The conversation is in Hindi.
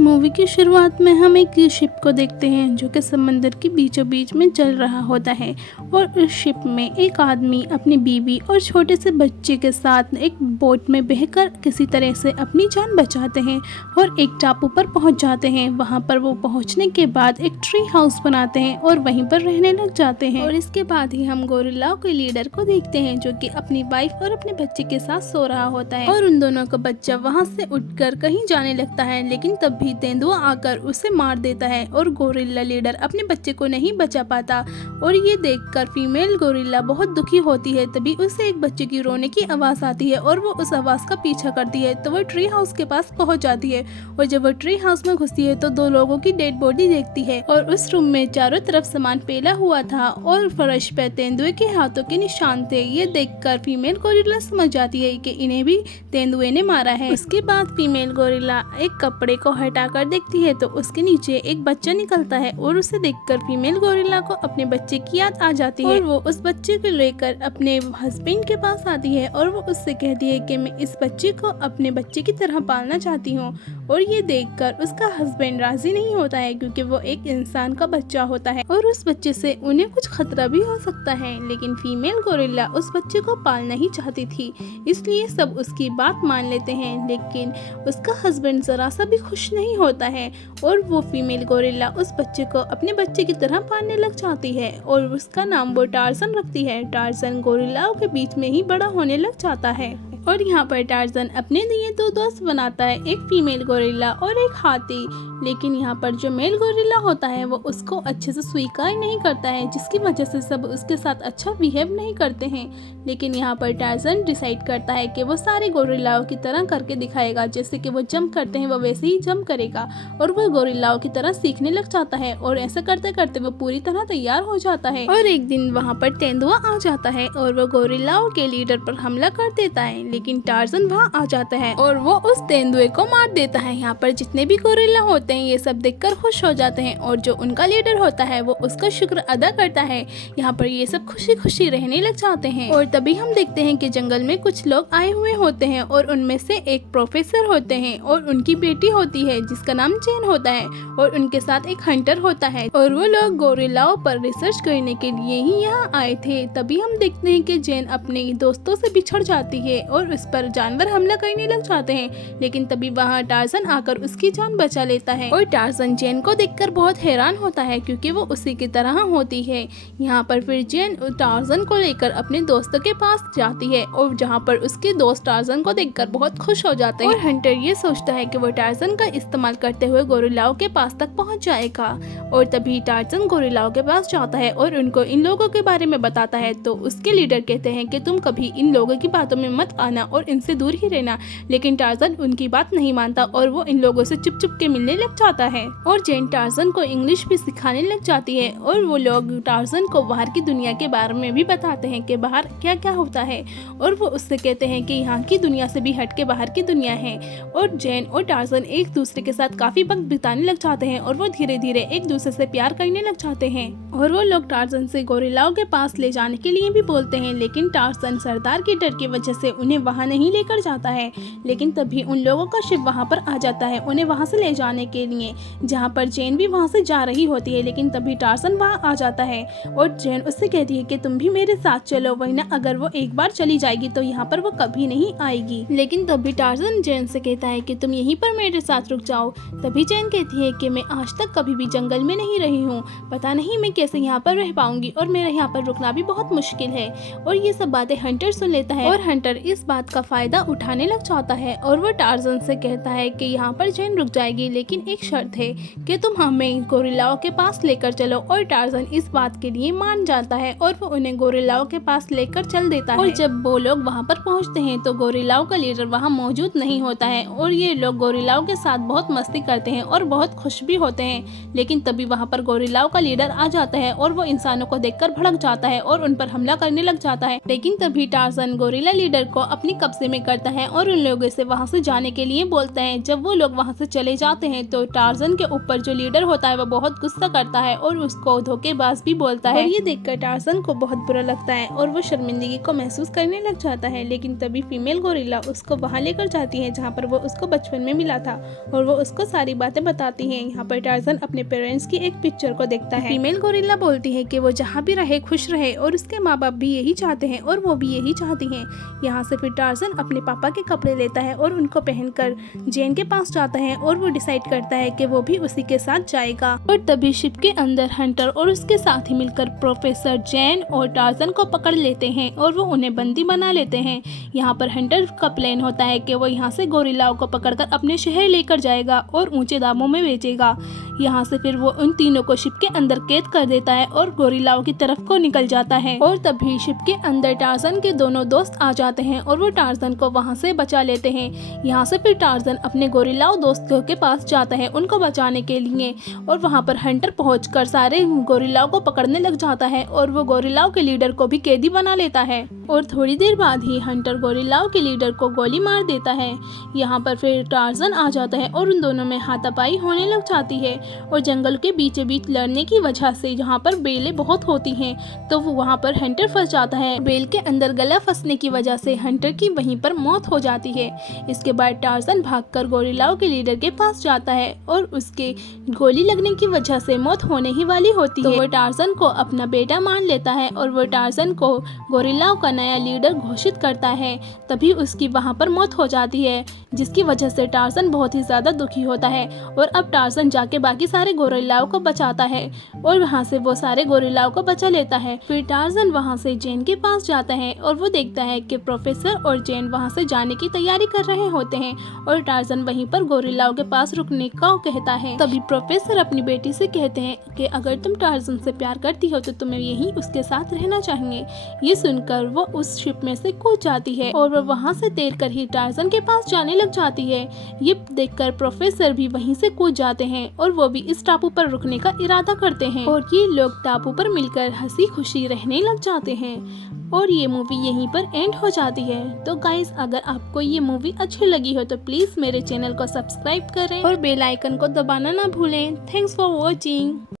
मूवी की शुरुआत में हम एक शिप को देखते हैं जो कि समंदर के बीचों बीच में चल रहा होता है और उस शिप में एक आदमी अपनी बीवी और छोटे से बच्चे के साथ एक बोट में बहकर किसी तरह से अपनी जान बचाते हैं और एक टापू पर पहुंच जाते हैं। वहां पर वो पहुंचने के बाद एक ट्री हाउस बनाते हैं और वहीं पर रहने लग जाते हैं। और इसके बाद ही हम गोरिल्लाओं के लीडर को देखते हैं जो कि अपनी वाइफ और अपने बच्चे के साथ सो रहा होता है और उन दोनों का बच्चा वहां से उठकर कहीं जाने लगता है, लेकिन तब भी तेंदुआ आकर उसे मार देता है और गोरिल्ला लीडर अपने बच्चे को नहीं बचा पाता। और ये देखकर फीमेल गोरिल्ला बहुत दुखी होती है। तभी उसे एक बच्चे की रोने की आवाज आती है और वो उस आवाज का पीछा करती है तो वो ट्री हाउस के पास पहुंच जाती है। और जब वो ट्री हाउस में घुसती है तो दो लोगों की डेड बॉडी देखती है और उस रूम में चारों तरफ सामान फैला हुआ था और फर्श पे तेंदुए के हाथों के निशान थे। ये देखकर फीमेल गोरिल्ला समझ जाती है कि इन्हें भी तेंदुए ने मारा है। उसके बाद फीमेल गोरिल्ला एक कपड़े को हटाकर देखती है तो उसके नीचे एक बच्चा निकलता है और उसे देखकर फीमेल गोरिल्ला को अपने बच्चे की याद आ जाती है और वो उस बच्चे को लेकर अपने हस्बैंड के पास आती है और वो उससे कहती है कि मैं इस बच्चे को अपने बच्चे की तरह पालना चाहती हूँ। और ये देखकर उसका हस्बैंड राजी नहीं होता है क्योंकि वो एक इंसान का बच्चा होता है और उस बच्चे से उन्हें कुछ खतरा भी हो सकता है। लेकिन फीमेल गोरिल्ला उस बच्चे को पालना ही चाहती थी, इसलिए सब उसकी बात मान लेते हैं। लेकिन उसका हस्बैंड जरा सा भी खुश नहीं होता है और वो फीमेल गोरिल्ला उस बच्चे को अपने बच्चे की तरह पालने लग जाती है और उसका नाम वो टार्जन रखती है। टार्जन गोरिल्लाओं के बीच में ही बड़ा होने लग जाता है और यहाँ पर टार्जन अपने लिए दो दोस्त बनाता है, एक फीमेल गोरिल्ला और एक हाथी। लेकिन यहाँ पर जो मेल गोरिल्ला होता है वो उसको अच्छे से स्वीकार नहीं करता है, जिसकी वजह से सब उसके साथ अच्छा बिहेव नहीं करते हैं। लेकिन यहाँ पर टार्जन डिसाइड करता है कि वो सारे गोरिल्लाओं की तरह करके दिखाएगा, जैसे कि वो जंप करते हैं वो वैसे ही जंप करेगा और वो गोरिल्लाओं की तरह सीखने लग जाता है और ऐसा करते करते वो पूरी तरह तैयार हो जाता है। और एक दिन वहाँ पर तेंदुआ आ जाता है और वो गोरिल्लाओं के लीडर पर हमला कर देता है, लेकिन टार्जन वहाँ आ जाता है और वो उस तेंदुए को मार देता है। यहाँ पर जितने भी गोरिल्ला होते हैं ये सब देखकर खुश हो जाते हैं और जो उनका लीडर होता है वो उसका शुक्र अदा करता है। यहाँ पर ये सब खुशी खुशी रहने लग जाते हैं। और तभी हम देखते हैं कि जंगल में कुछ लोग आए हुए होते हैं और उनमें से एक प्रोफेसर होते हैं और उनकी बेटी होती है जिसका नाम जेन होता है और उनके साथ एक हंटर होता है और वो लोग गोरिल्लाओं पर रिसर्च करने के लिए ही यहाँ आए थे। तभी हम देखते हैं कि जेन अपने दोस्तों से बिछड़ जाती है और उस पर जानवर हमला करने लग जाते हैं, लेकिन तभी वहाँ टार्जन आकर उसकी जान बचा लेता है। और टार्जन जेन को देखकर बहुत हैरान होता है क्योंकि वो उसी की तरह होती है। यहाँ पर फिर जेन टार्जन को लेकर अपने दोस्तों के पास जाती है और जहाँ पर उसके दोस्त टार्जन को देखकर बहुत खुश हो जाते हैं और हंटर ये सोचता है कि वो टार्जन का इस्तेमाल करते हुए गोरिल्लाओं के पास तक पहुँच जाएगा। और तभी टार्जन गोरिल्लाओं के पास जाता है और उनको इन लोगों के बारे में बताता है तो उसके लीडर कहते हैं कि तुम कभी इन लोगों की बातों में मत आना और इनसे दूर ही रहना। लेकिन टार्जन उनकी बात नहीं मानता और वो इन लोगों से चुप चुप के मिलने लग जाता है और जेन टार्जन को इंग्लिश भी सिखाने लग जाती है और वो लोग टार्जन को बाहर की दुनिया के बारे में भी बताते हैं कि बाहर क्या क्या होता है और वो उससे कहते हैं कि यहाँ की दुनिया से भी हट के बाहर की दुनिया है। और जेन और टार्जन एक दूसरे के साथ काफी वक्त बिताने लग जाते हैं और वो धीरे धीरे एक दूसरे से प्यार करने लग जाते हैं और वो लोग टार्जन से गोरिल्लाओं के पास ले जाने के लिए भी बोलते हैं, लेकिन टार्जन सरदार के डर की वजह से उन्हें वहाँ नहीं लेकर जाता है। लेकिन तभी उन लोगों का शिप वहाँ पर आ जाता है उन्हें वहाँ से ले जाने के लिए, जहाँ पर जेन भी वहाँ से जा रही होती है। लेकिन तभी टार्जन वहाँ आ जाता है और जेन उससे कहती है कि तुम भी मेरे साथ चलो, वरना अगर वो एक बार चली जाएगी तो यहाँ पर वो कभी नहीं आएगी। लेकिन तभी टार्जन जेन से कहता है कि तुम यहीं पर मेरे साथ रुक जाओ। तभी जेन कहती है कि मैं आज तक कभी भी जंगल में नहीं रही हूँ, पता नहीं मैं कैसे यहाँ पर रह पाऊंगी और मेरा यहाँ पर रुकना भी बहुत मुश्किल है। और ये सब बातें हंटर सुन लेता है और हंटर इस बात का फायदा उठाने लग जाता है और वो टार्जन से कहता है कि यहाँ पर जेन रुक जाएगी, लेकिन एक शर्त है कि तुम हमें गोरिल्लाओं के पास लेकर चलो। और टार्जन इस बात के लिए मान जाता है और वो उन्हें गोरिल्लाओं के पास लेकर चल देता है। और जब वो लोग वहाँ पर पहुँचते हैं तो गोरिल्लाओं का लीडर वहाँ मौजूद नहीं होता है और ये लोग गोरिल्लाओं के साथ बहुत मस्ती करते हैं और बहुत खुश भी होते हैं। लेकिन तभी वहाँ पर गोरिल्लाओं का लीडर आ जाता जाता है और वो इंसानों को देखकर भड़क जाता है और उन पर हमला करने लग जाता है। लेकिन तभी टार्ज़न गोरिल्ला लीडर को अपनी कब्जे में करता है और उन लोगों से वहाँ से जाने के लिए बोलता है। जब वो लोग वहाँ से चले जाते हैं तो टार्ज़न के ऊपर जो लीडर होता है वो बहुत गुस्सा करता है और उसको धोखेबाज भी बोलता है। और ये देखकर टार्ज़न को बहुत बुरा लगता है और वो शर्मिंदगी को महसूस करने लग जाता है। लेकिन तभी फीमेल गोरिल्ला उसको वहाँ लेकर जाती है जहाँ पर वो उसको बचपन में मिला था और वो उसको सारी बातें बताती हैं। यहाँ पर टार्ज़न अपने पेरेंट्स की एक पिक्चर को देखता है। फीमेल गोरिल्ला बोलती है कि वो जहाँ भी रहे खुश रहे और उसके माँ बाप भी यही चाहते हैं और वो भी यही चाहती हैं। यहाँ से फिर टार्ज़न अपने पापा के कपड़े लेता है और उनको पहनकर जेन के पास जाता है और वो डिसाइड करता है कि वो भी उसी के साथ जाएगा। और तभी शिप के अंदर हंटर और उसके साथ ही मिलकर प्रोफेसर जेन और टार्ज़न को पकड़ लेते हैं और वो उन्हें बंदी बना लेते हैं। यहाँ पर हंटर का प्लान होता है कि वो यहाँ से गोरिल्लाओं को पकड़कर अपने शहर लेकर जाएगा और ऊंचे दामों में बेचेगा। यहाँ से फिर वो उन तीनों को शिप के अंदर कैद कर देता है और गोरिल्लाओं की तरफ को निकल जाता है। और तभी शिप के अंदर टार्ज़न के दोनों दोस्त आ जाते हैं और वो टार्ज़न को वहाँ से बचा लेते हैं। यहाँ से फिर टार्ज़न अपने गोरिल्लाओं दोस्तों के पास जाता है उनको बचाने के लिए और वहाँ पर हंटर पहुंचकर सारे गोरिल्लाओं को पकड़ने लग जाता है और वो गोरिल्लाओं के लीडर को भी कैदी बना लेता है। और थोड़ी देर बाद ही हंटर गोरिल्लाओं के लीडर को गोली मार देता है। यहाँ पर फिर टार्ज़न आ जाता है और उन दोनों में हाथापाई होने लग जाती है और जंगल के बीचों बीच लड़ने की वजह से यहाँ पर बेलें बहुत होती हैं तो वो वहाँ पर हंटर फंस जाता है। बेल के अंदर गला फंसने की वजह से हंटर की वहीं पर मौत हो जाती है। इसके बाद टार्ज़न भागकर गोरिल्लाओं के लीडर के पास जाता है और उसके गोली लगने की वजह से मौत होने ही वाली होती है। वो टार्ज़न को अपना बेटा मान लेता है और वो टार्ज़न को गोरिल्लाओं का नया लीडर घोषित करता है। तभी उसकी वहाँ पर मौत हो जाती है जिसकी वजह से टार्ज़न बहुत ही ज़्यादा दुखी होता है और अब टार्ज़न जाके बाकी सारे गोरिल्लाओं को बचाता है और वहाँ से वो सारे गोरिल्लाओं को बचा लेता है। फिर टार्ज़न वहाँ से जेन के पास जाता है और वो देखता है कि प्रोफेसर और जेन वहाँ से जाने की तैयारी कर रहे होते हैं और टार्ज़न वहीं पर गोरिल्लाओं के पास रुकने का कहता है। तभी प्रोफेसर अपनी बेटी से कहते हैं कि अगर तुम टार्ज़न से प्यार करती हो तो तुम्हें यहीं उसके साथ रहना चाहिए। ये सुनकर वो उस शिप में से कूद जाती है और वो वहाँ से तैरकर ही टार्ज़न के पास जाने लग जाती है। ये देखकर प्रोफेसर भी वहीं से कूद जाते हैं और वो भी इस टापू पर रुकने का इरादा करते हैं और ये लोग टापू पर मिलकर हंसी खुशी रहने लग जाते हैं और ये मूवी यहीं पर एंड हो जाती है। तो गाइस अगर आपको ये मूवी अच्छी लगी हो तो प्लीज मेरे चैनल को सब्सक्राइब करें और बेल आइकन को दबाना ना भूलें। Thanks for watching.